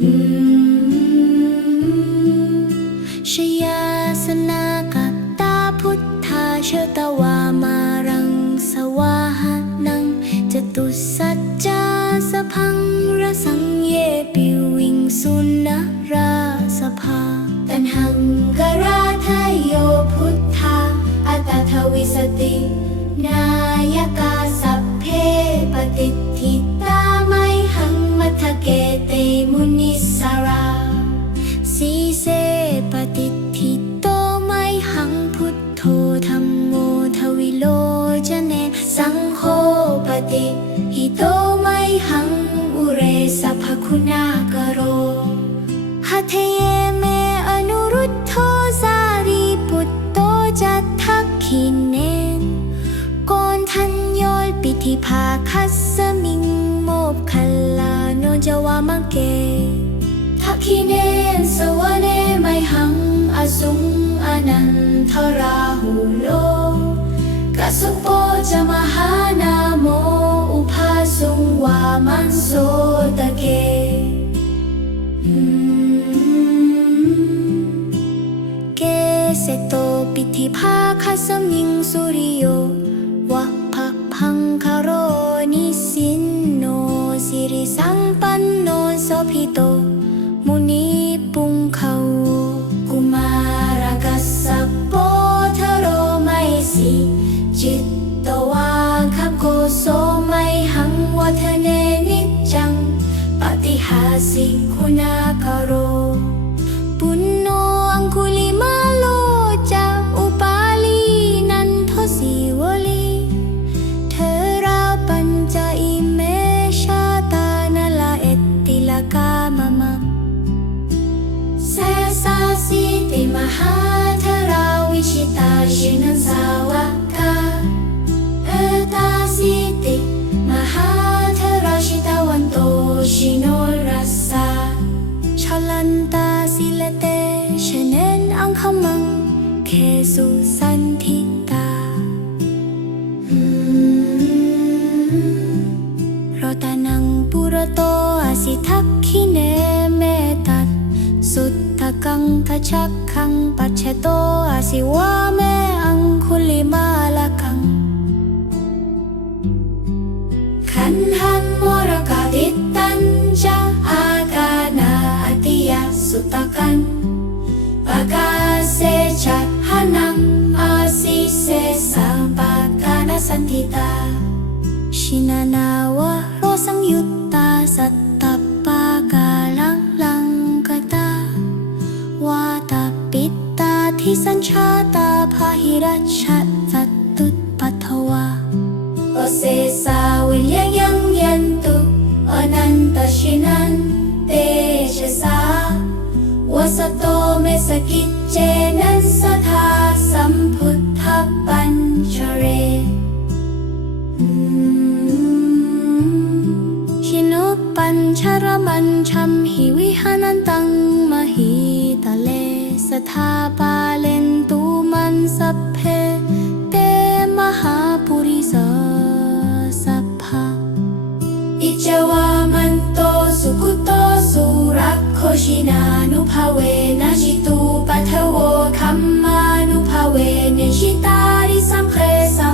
อื ปฏิหิโตไมหังอุเรสัพคุณากโรหัทเยเมอนุรุตโทสารีปุตโตจัตทักขินเนนกอนทันยอลปิธิภาคัสสมิงโมบคัลลาโนจวามะเกทักขินเนนสวเนไมหังอสุงอนันทราหุโลกัสุโปจะมหานาโม ว่ามันโสตะเกอืมเกเสโตปิธิภาคัสมิงสุริโยวะภะพังคารนิสินโนสิริสัมปันโนสพิโต ติมหาเทราวิชิตาชินันสาวกาเอตาสิติมหาเทราชิตาวันโตชิโนรัสสาชลันตาสิเลเตชเนนอังคมัง เคสุสันทิตาโรตานังปุระโตอาสิทัก กังทะชักขังปัจเชโตอาสิวาเมอังคุลิมาละกัง ขันหันมรกาติตันจะอากานาอติยสุตกันปากาเสจัดหานังอาสิเสสัมปากานาสันติตาชินานาวะโรสังยุ ตาทิสัญชาตาพาหิรัชชัตสัตตุตปัทวาโอเซสาวิลยังยังยันตุอนันตชินันเตชะสาวสโตเมสกิจเจนันสทาสัมพุทธปัญชเรหินุปัญชรมันชัมหิวิหานันตังมหิตะเลสทาปา สัพเพเตมหาปุริสสัพพะอิจวามันโตสุขุโตสุรักโคชินานุภาเวนะจิตูปัทโวคัมมานุภาเวเนชิตาริสัมเคสัม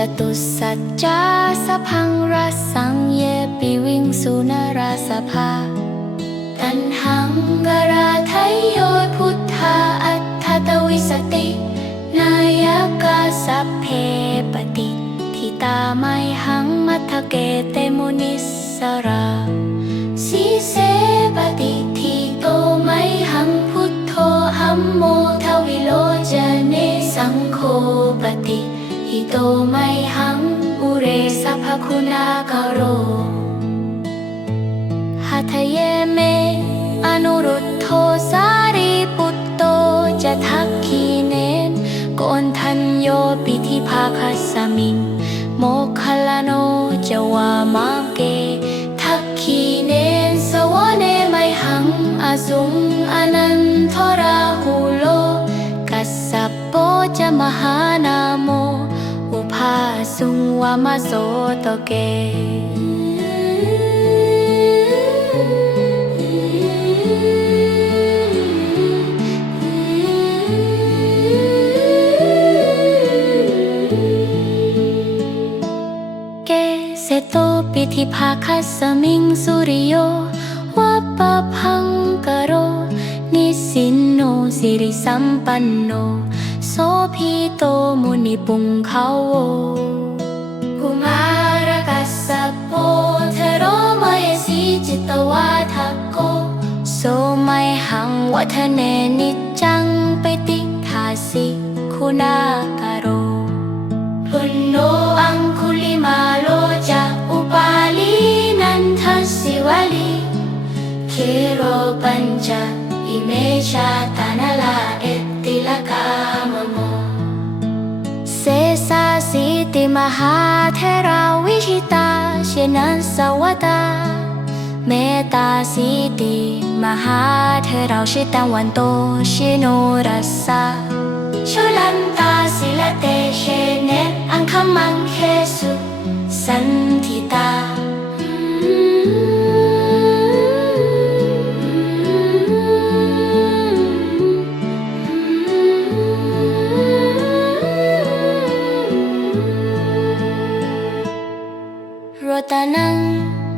จตุสัจจาสพังรัสสังเยปิวิงสุนราสภาตันหังกราทยโยพุทธาอัตถตวิสติ นายกาสัพเพปฏิทิตาไมหังมัทธเกเตมุนิสสราสีเสปฏิทิโตไมหังพุทโธหัมโมทวิโลจเนสังโฆปฏิ หิโตไมหัง อุเรสัพพคุณากโรหัทเยเม อนุรุตโทสารีปุตโตจะทักขีเนนโกนทันโยปิธิภาคัสมิง โมคัลโนจะวามาเก ทักขีเนนสวเนไมหัง อสุงอนันทราหูโล กัสสปโปจะมหานาโมาสุงวามาโสโตเกเกเสโตปิธิภาคัสมิงสุริโยวัปปะพังกโร นิสินโนสิริสัมปันโน โสพีโตมุนิปุงเขาโวกุมารกัสสปโปเทโรมยสีจิตวาทักโกโสไมหังวัฒเนนิจจังไปติทาสิคุณากโรพุนโนอังคุลิมาโลจะอุปาลีนันทสิวลีเคโรปัญจอิเมชาต มหาเทราวิชิตา เชนัสสวตา เมตตาสิติมหาเทราชิตังวันโตชิโนรัสสะชุลันตาสิลเตเชเนอังคมังเคสุ สันทิตา รตนัง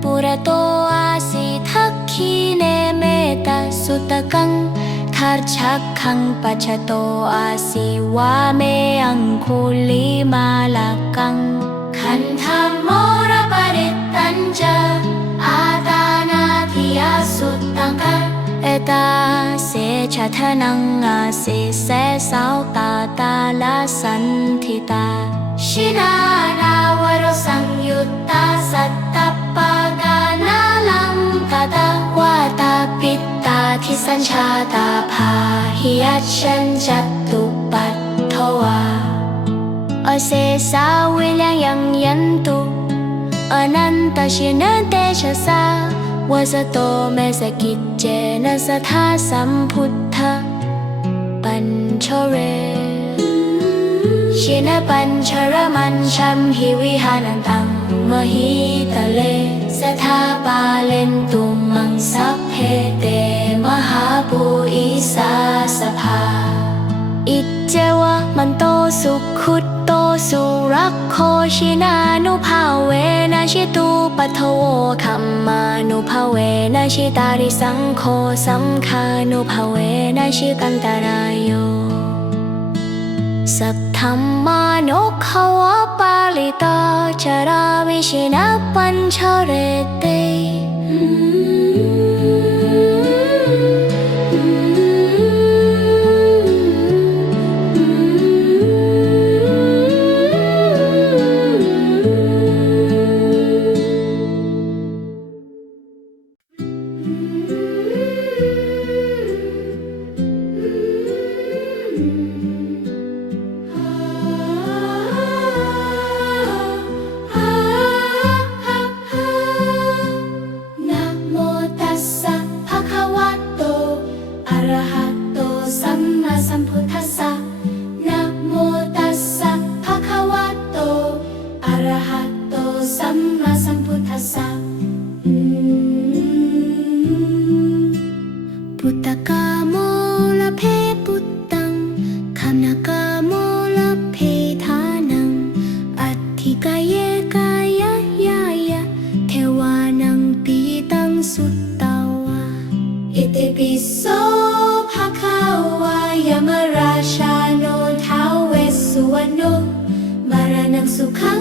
ปุระโตอาสิทักขีเนเมตาสุตกังทารชักขังปัจจโตอาสิวาเมอังคุลิมาลากังคันธรรมโมระปริตตัญจะอาตานาทิยาสุตตังกันเอตาเสชะทนังอาสิเสสาวตาตาลาสันทิตา ชินานาวโรสังยุตตา ญชาตาภาหิยัชชันจัตุปัตถวาอเสสาวิลยังยันตุอนันตชินเตชะสาวสโตเมสกิจเจนะสทาสัมพุทธปัญชเรชินปัญชรมันชัมหิวิหานันตังมหิตะเลสทาปาเลนตุมังสัพเพเต ปุอิสาสภา อิจเจวะมันโตสุขุตโตสุรักโคชินานุภาเวนะชิตุปัทโวคัมมานุภาเวนะชิตาริสังโฆสัมคานุภาเวนะชิกันตารายโยสัทธัมมานุขวะปาลิตาจาราวิชินะปัญชเรเต โสภาคาวายมราชาโนท้าเวสุวรรณมรณังสุขัง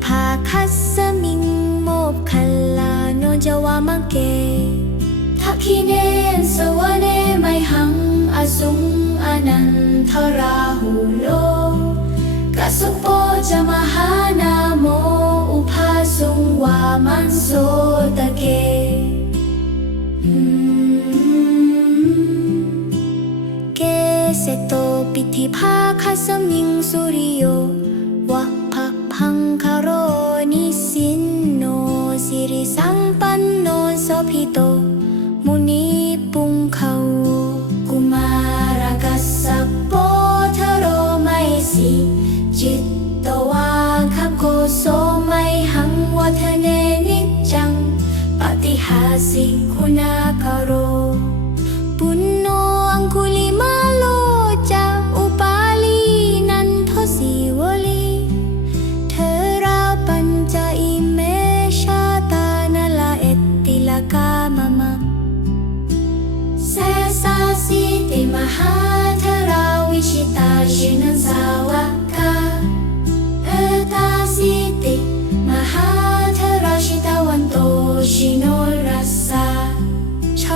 파 가슴인 목 갈라 노저와 함께. 타키는 서원의 마이항 아송 아난 터라홀로. 가속보 자마하나 모 우파송와 만소다게. 세토 빛이 파카섬 닝소리요. nakaroon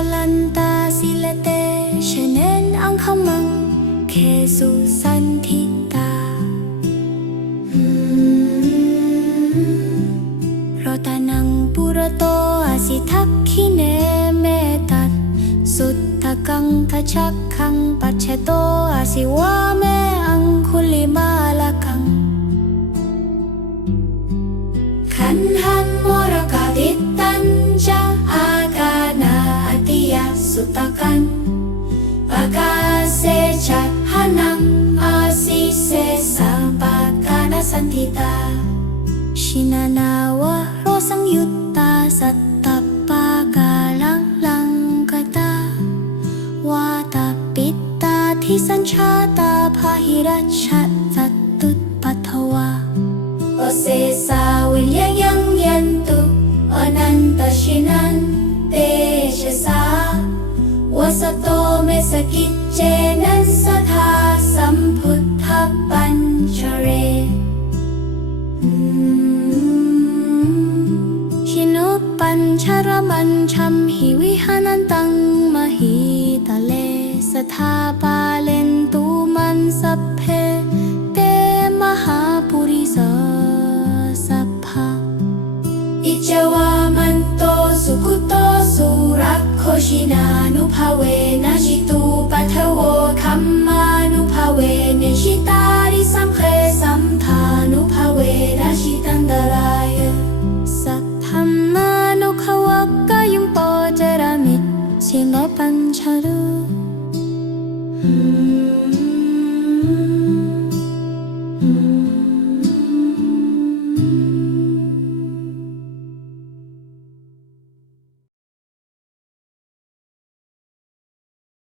lanta silate shenen ang kamang Jesus santita Rota ng purato asitak kinemetat Suttakang kachakang pacheto asiwame ang kulimalaka sutakan Pagkasechahanang asise sa pagkanasan kita Sinanawa rosang yuta sa tapagalang kata Watapit tati sanchata pahirat chat tatut patawa O สโตเมสกิจเจนัสธาสัมพุทธปัญชเรชินุปัญชรมัญชัมหิวิหานันตังมหิตะเลสธาปาเลนตูมันสัพเพเตมหาปุริสา Koshina nupawe na